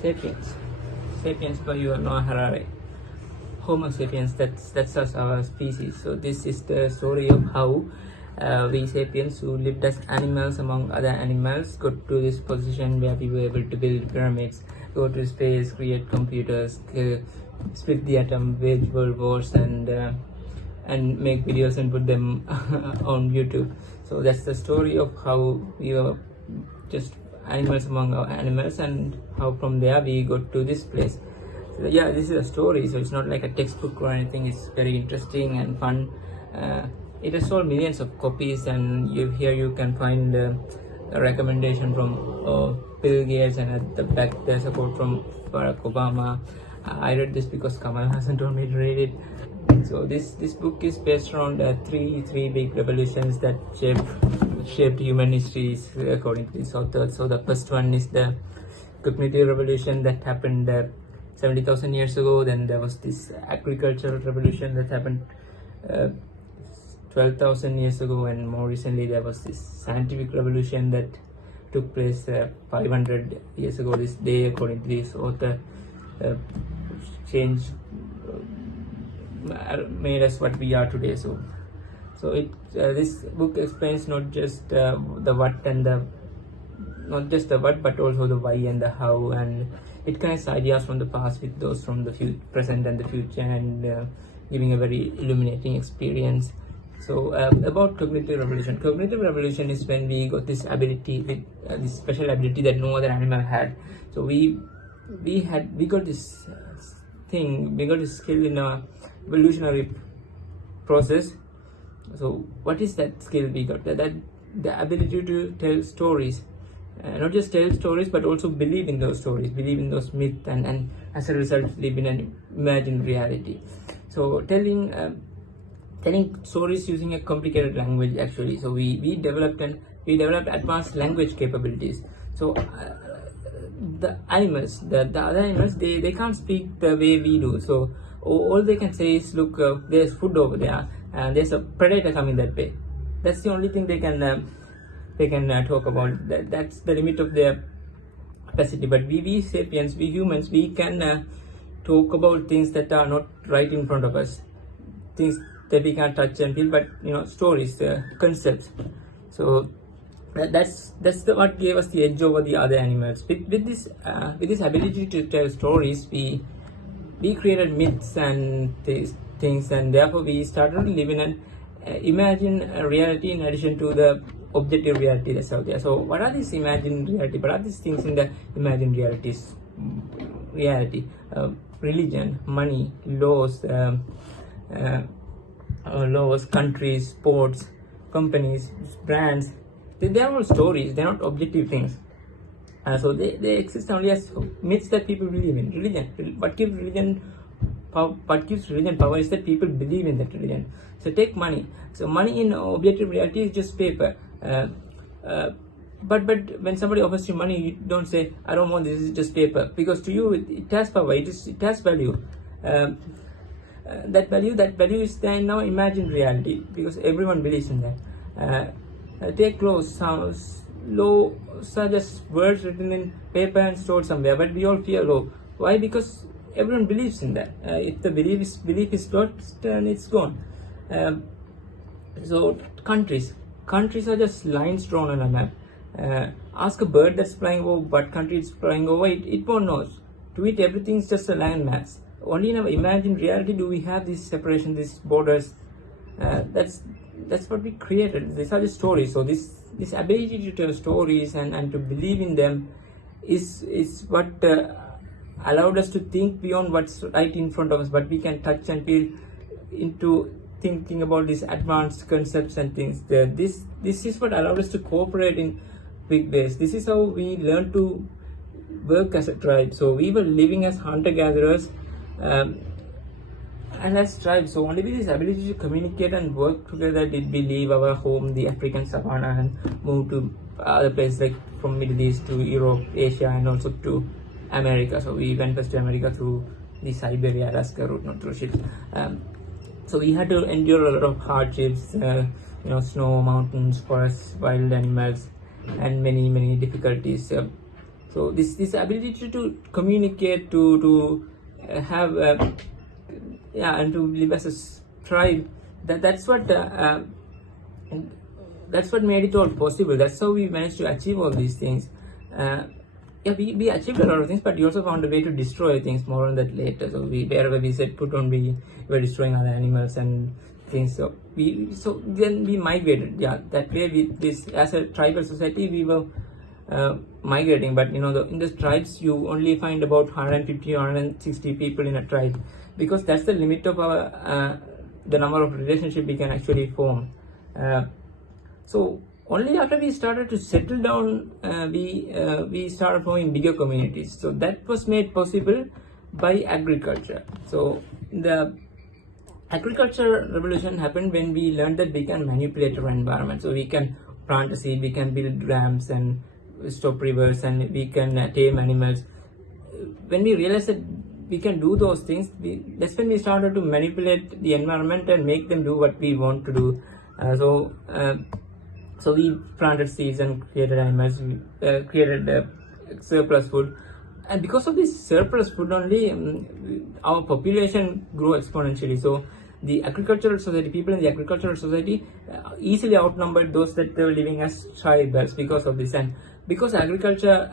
Sapiens. Sapiens by Yuval Harari. Homo sapiens, that's us, our species. So this is the story of how we sapiens, who lived as animals among other animals, got to this position where we were able to build pyramids, go to space, create computers, split the atom, wage world wars, and make videos and put them on YouTube. So that's the story of how we were just animals among our animals, and how from there we got to this place. So yeah, this is a story, so it's not like a textbook or anything. It's very interesting and fun. It has sold millions of copies, and here you can find a recommendation from Bill Gates, and at the back there's a quote from Barack Obama. I read this because Kamal hasn't told me to read it. So this book is based around three big revolutions that shaped human history, according to this author. So the first one is the cognitive revolution that happened 70,000 years ago. Then there was this agricultural revolution that happened 12,000 years ago, and more recently there was this scientific revolution that took place 500 years ago this day, according to this author. Changed, made us what we are today. So this book explains not just the what and not just the what, but also the why and the how, and it connects ideas from the past with those from the present and the future, and giving a very illuminating experience. So about cognitive revolution is when we got this ability, this special ability that no other animal had. So we got this thing, we got this skill in a evolutionary process. So what is that skill we got? That the ability to tell stories, not just tell stories, but also believe in those stories, believe in those myths, and as a result live in an imagined reality. So telling stories using a complicated language, actually. So we developed advanced language capabilities. So the animals, the other animals, they can't speak the way we do. So all they can say is, look, there's food over there, and there's a predator coming that way. That's the only thing they can talk about. That's the limit of their capacity. But we sapiens, we humans, we can talk about things that are not right in front of us, things that we can't touch and feel, but stories, concepts. So that's what gave us the edge over the other animals. With this ability to tell stories, we created myths and these things, and therefore we started to live in an imagined reality in addition to the objective reality that's out there. So what are these imagined reality? What are these things in the imagined realities? Religion, money, laws, countries, sports, companies, brands. They are all stories. They're not objective things. So they exist only as myths that people believe in. Religion. What gives religion power is that people believe in that religion. So take money. So money in objective reality is just paper. But when somebody offers you money, you don't say, I don't want this, is just paper, because to you it has power. It has value. That value is there in now imagined reality, because everyone believes in that. Take laws. Laws are just words written in paper and stored somewhere, but we all fear law. Why? Because everyone believes in that. If the belief is lost, then it's gone. So countries are just lines drawn on a map. Ask a bird that's flying over what country it's flying over, it won't know. To it, everything's just a land mass. Only in our imagined reality do we have this separation, these borders. That's what we created. These are the stories. So this ability to tell stories and to believe in them is what allowed us to think beyond what's right in front of us, but we can touch and feel into thinking about these advanced concepts and things. This is what allowed us to cooperate in big ways. This is how we learned to work as a tribe. So we were living as hunter-gatherers and as tribes. So only with this ability to communicate and work together did we leave our home, the African savannah, and move to other places, like from Middle East to Europe, Asia, and also to America. So we went first to America through the Siberia, Alaska route, not through ships. So we had to endure a lot of hardships, snow, mountains, forests, wild animals, and many difficulties. So So this ability to communicate, to have and to live as a tribe, that's what made it all possible. That's how we managed to achieve all these things. We achieved a lot of things, but we also found a way to destroy things. More on that later. So wherever we set put on, we were destroying other animals and things. So then we migrated. Yeah, that way as a tribal society we were migrating. But in the tribes you only find about 150 or 160 people in a tribe, because that's the limit of our the number of relationship we can actually form. So only after we started to settle down, we started forming bigger communities. So that was made possible by agriculture. So the agriculture revolution happened when we learned that we can manipulate our environment. So we can plant a seed, we can build dams and stop rivers, and we can tame animals. When we realized that we can do those things, that's when we started to manipulate the environment and make them do what we want to do. So we planted seeds and created animals, created surplus food, and because of this surplus food only, our population grew exponentially. So the agricultural society, people in the agricultural society easily outnumbered those that were living as tribals because of this. And because agriculture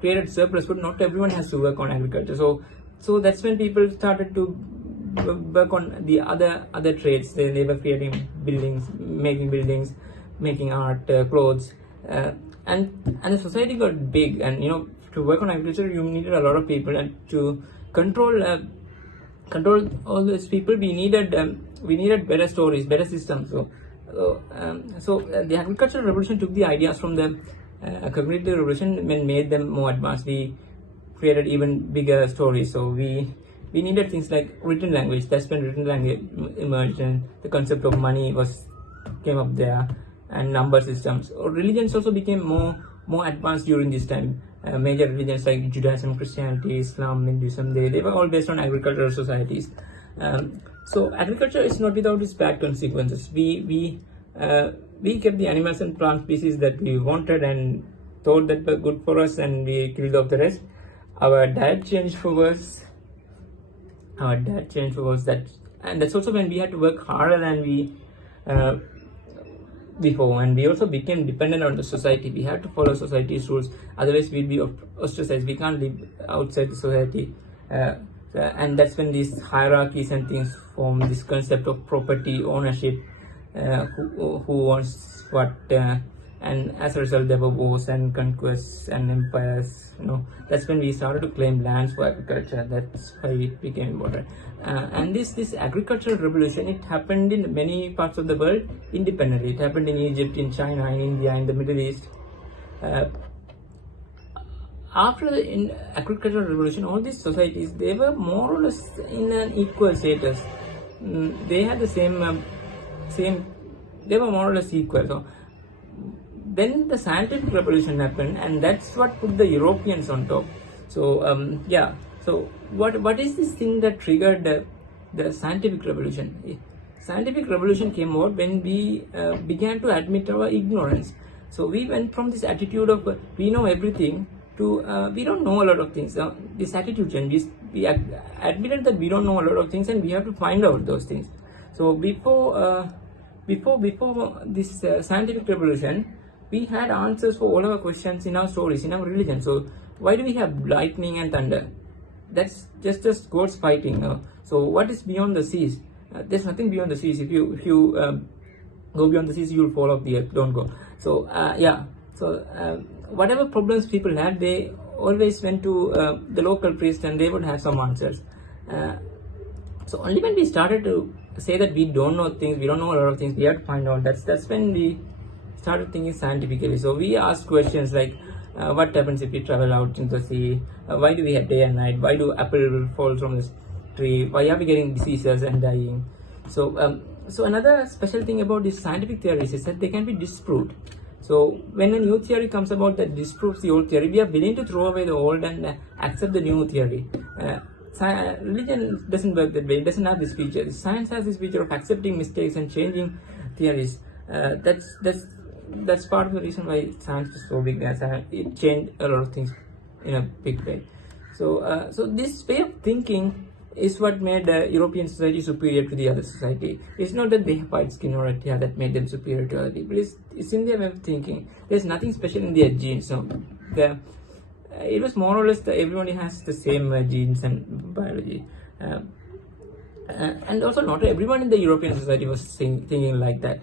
created surplus food, not everyone has to work on agriculture. So that's when people started to work on the other trades. They were creating buildings, making art, clothes, and the society got big. And to work on agriculture you needed a lot of people, and to control all those people we needed better stories, better systems. So the agricultural revolution took the ideas from the cognitive revolution and made them more advanced. We created even bigger stories. So we needed things like written language. That's when written language emerged, and the concept of money came up there, and number systems. Religions also became more advanced during this time. Major religions like Judaism, Christianity, Islam, Hinduism, they were all based on agricultural societies. So agriculture is not without its bad consequences. We kept the animals and plant species that we wanted and thought that were good for us, and we killed off the rest. Our diet changed for worse. And that's also when we had to work harder than we before, and we also became dependent on the society. We had to follow society's rules, otherwise we'd be ostracized. We can't live outside the society, and that's when these hierarchies and things form. This concept of property ownership, who owns what, and as a result there were wars and conquests and empires. That's when we started to claim lands for agriculture. That's why it became important. And this agricultural revolution, it happened in many parts of the world independently. It happened in Egypt, in China, in India, in the Middle East. After the agricultural revolution, all these societies, they were more or less in an equal status. They had the same. They were more or less equal. So then the scientific revolution happened, and that's what put the Europeans on top. So So what is this thing that triggered the scientific revolution? Scientific revolution came out when we began to admit our ignorance. So we went from this attitude of we know everything to we don't know a lot of things. This attitude change. We admitted that we don't know a lot of things, and we have to find out those things. So before this scientific revolution, we had answers for all our questions in our stories, in our religion. So why do we have lightning and thunder? That's just gods fighting. So what is beyond the seas? There's nothing beyond the seas. If you go beyond the seas, you'll fall off the earth. Don't go. So whatever problems people had, they always went to the local priest, and they would have some answers. So only when we started to say that we don't know things, we don't know a lot of things, we have to find out. That's when we started thinking scientifically. So we asked questions like, what happens if we travel out into the sea? Why do we have day and night? Why do apple fall from the tree? Why are we getting diseases and dying? So another special thing about these scientific theories is that they can be disproved. So when a new theory comes about that disproves the old theory, we are willing to throw away the old and accept the new theory. Religion doesn't work that way. It doesn't have this feature. Science has this feature of accepting mistakes and changing theories. That's that's part of the reason why science was so big, as it changed a lot of things in a big way. So this way of thinking is what made the European society superior to the other society. It's not that they have white skin or hair that made them superior to other people. It's in their way of thinking. There's nothing special in their genes. So it was more or less everybody has the same genes and biology. And also, not everyone in the European society was thinking like that.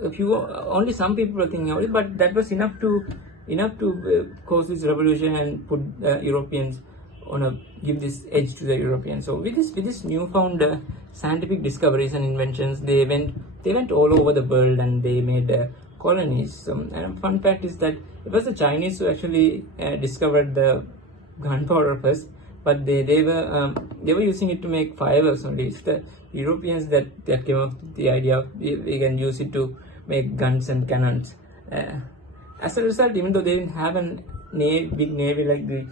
Only some people were thinking of it, but that was enough to cause this revolution and put Europeans give this edge to the Europeans. So with this newfound scientific discoveries and inventions, they went all over the world and they made colonies. And fun fact is that it was the Chinese who actually discovered the gunpowder first, but they were using it to make fireworks only. It's the Europeans that came up with the idea of we can use it to make guns and cannons. As a result, even though they didn't have a big navy like the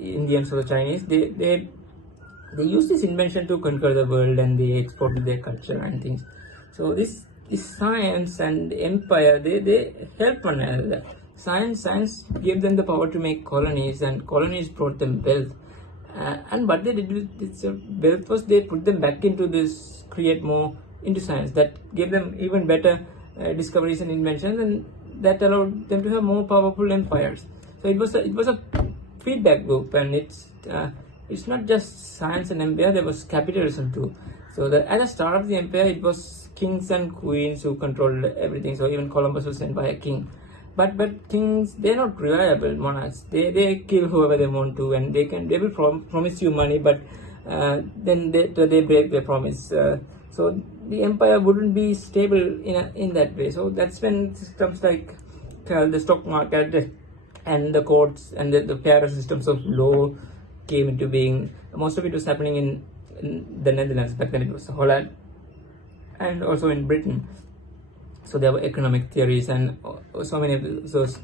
Indians or the Chinese, they used this invention to conquer the world, and they exported their culture and things. So this science and empire, they help one another. Science gave them the power to make colonies, and colonies brought them wealth. And what they did with this wealth was they put them back into this, create more into science that gave them even better discoveries and inventions, and that allowed them to have more powerful empires. So it was a feedback loop, and it's not just science and empire. There was capitalism too. So at the start of the empire, it was kings and queens who controlled everything. So even Columbus was sent by a king. But kings, they're not reliable monarchs. They kill whoever they want to, and they will promise you money, but then they break their promise. So the empire wouldn't be stable in that way. So that's when systems like the stock market and the courts and the fairer systems of law came into being. Most of it was happening in the Netherlands. Back then it was Holland, and also in Britain. So there were economic theories, and so many of those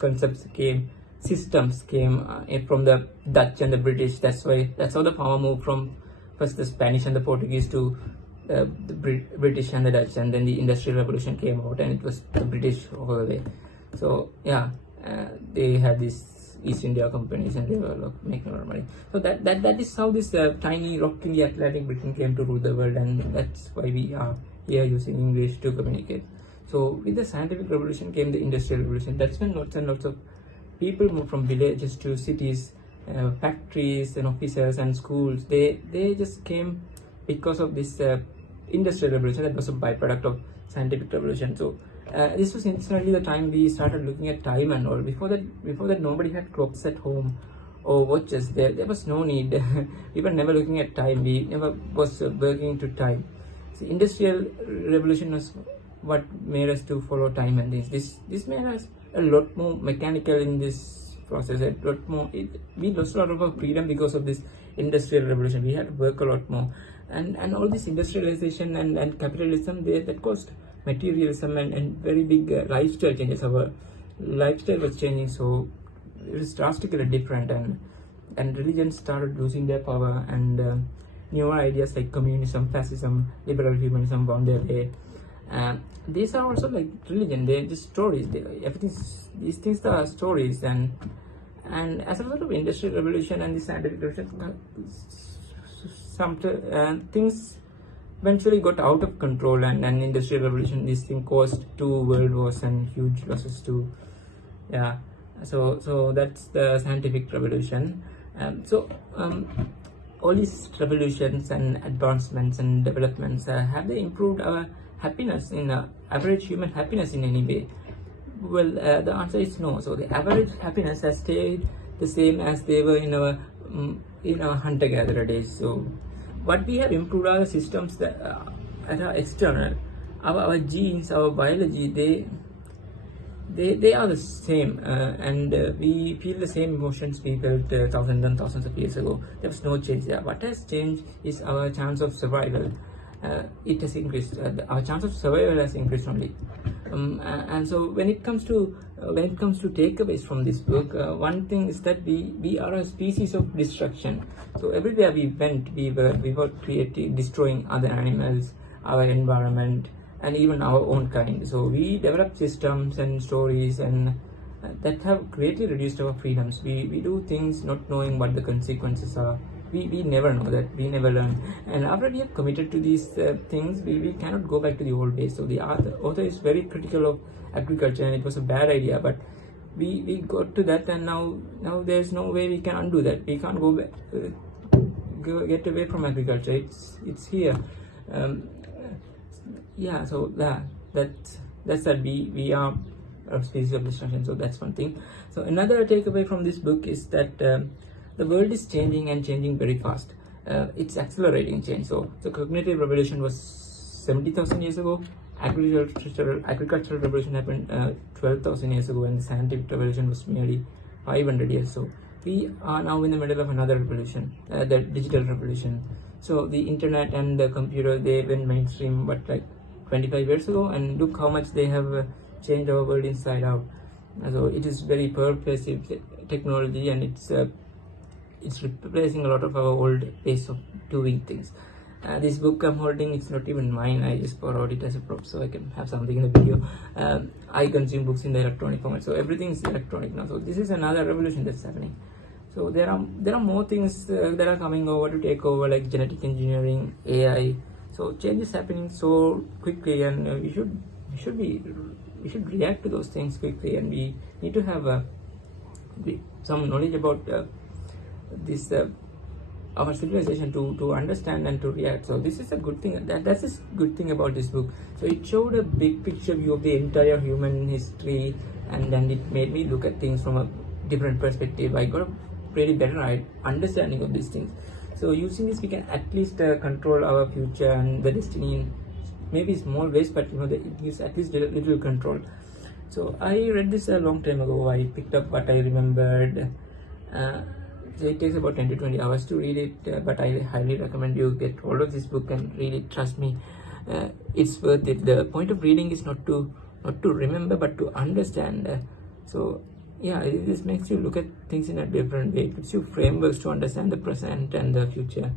systems came from the Dutch and the British. That's how the power moved from first the Spanish and the Portuguese to the British and the Dutch, and then the Industrial Revolution came out, and it was the British all the way. So yeah, they had these East India companies, and they were making a lot of money. So that is how this tiny rock in the Atlantic Britain came to rule the world, and that's why we are here using English to communicate. So with the scientific revolution came the industrial revolution. That's when lots and lots of people moved from villages to cities, factories and offices and schools. They just came because of this industrial revolution that was a byproduct of scientific revolution. So this was incidentally the time we started looking at time and all. Before that nobody had clocks at home or watches. There was no need. We were never looking at time. We never was working to time. So industrial revolution was what made us to follow time and things. This made us a lot more mechanical in this process. A lot more. We lost a lot of our freedom because of this industrial revolution. We had to work a lot more, and all this industrialization and capitalism, that caused materialism and very big lifestyle changes. Our lifestyle was changing, so it was drastically different, and religion started losing their power, and newer ideas like communism, fascism, liberal humanism found their way. These are also like religion. They're just stories. These things are stories, and as a result of industrial revolution and the scientific revolution, things eventually got out of control, and industrial revolution, this thing caused 2 world wars and huge losses too. Yeah. So that's the scientific revolution. All these revolutions and advancements and developments, have they improved our happiness, in average human happiness in any way? Well, the answer is no. So the average happiness has stayed the same as they were in our hunter-gatherer days. So what we have improved are the systems that are external. Our genes, our biology, they are the same, and we feel the same emotions we felt thousands and thousands of years ago. There was no change there. What has changed is our chance of survival. It has increased. Our chance of survival has increased only. And so when it comes to takeaways from this book, one thing is that we are a species of destruction. So everywhere we went, we were creating, destroying other animals, our environment, and even our own kind. So we develop systems and stories and that have greatly reduced our freedoms. We do things not knowing what the consequences are. We never know that, we never learn, and after we have committed to these things, we cannot go back to the old days. So the author is very critical of agriculture, and it was a bad idea, but we got to that, and now there's no way we can undo that. We can't go back, get away from agriculture. It's here. Yeah, so that's that we are a species of destruction. So that's one thing. So another takeaway from this book is that the world is changing, and changing very fast. It's accelerating change. So the cognitive revolution was 70,000 years ago. Agricultural revolution happened 12,000 years ago, and the scientific revolution was merely 500 years. So we are now in the middle of another revolution, the digital revolution. So the internet and the computer, they went mainstream, but like 25 years ago, and look how much they have changed our world inside out. So it is very pervasive technology, and it's replacing a lot of our old ways of doing things. This book I'm holding, it's not even mine. I just borrowed it as a prop so I can have something in the video. I consume books in the electronic format, so everything is electronic now. So this is another revolution that's happening. So there are more things that are coming over to take over, like genetic engineering, AI. So change is happening so quickly, and we should react to those things quickly, and we need to have some knowledge about this our civilization to understand and to react. So this is a good thing. That's a good thing about this book. So it showed a big picture view of the entire human history, and then it made me look at things from a different perspective. I got a really better understanding of these things. So using this, we can at least control our future and the destiny in maybe small ways, but it gives at least a little control. So I read this a long time ago. I picked up what I remembered. So it takes about 10 to 20 hours to read it, but I highly recommend you get hold of this book and read it. Trust me, it's worth it. The point of reading is not to remember, but to understand. So yeah, this makes you look at things in a different way. It gives you frameworks to understand the present and the future.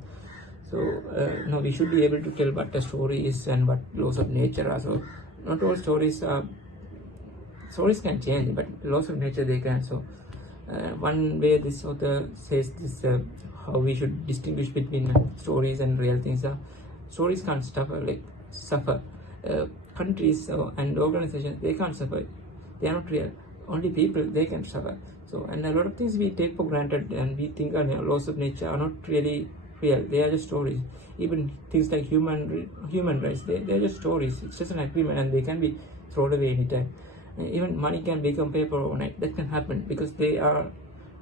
So we should be able to tell what a story is and what laws of nature are. So not all stories can change, but laws of nature, they can. So one way this author says this, how we should distinguish between stories and real things are, stories can't suffer. Countries and organizations, they can't suffer. They are not real. Only people, they can suffer. So, and a lot of things we take for granted and we think are laws of nature are not really real. They are just stories. Even things like human rights, they are just stories. It's just an agreement, and they can be thrown away anytime. Even money can become paper overnight. That can happen because they are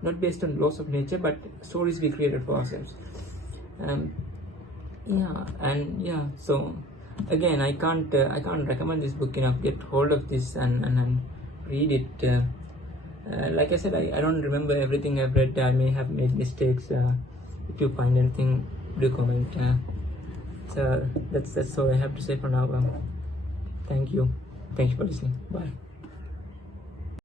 not based on laws of nature, but stories we created for ourselves. So again, I can't recommend this book enough. Get hold of this and read it. Like I said, I don't remember everything I've read. I may have made mistakes. If you find anything, do comment. So that's all I have to say for now. Thank you for listening. Bye.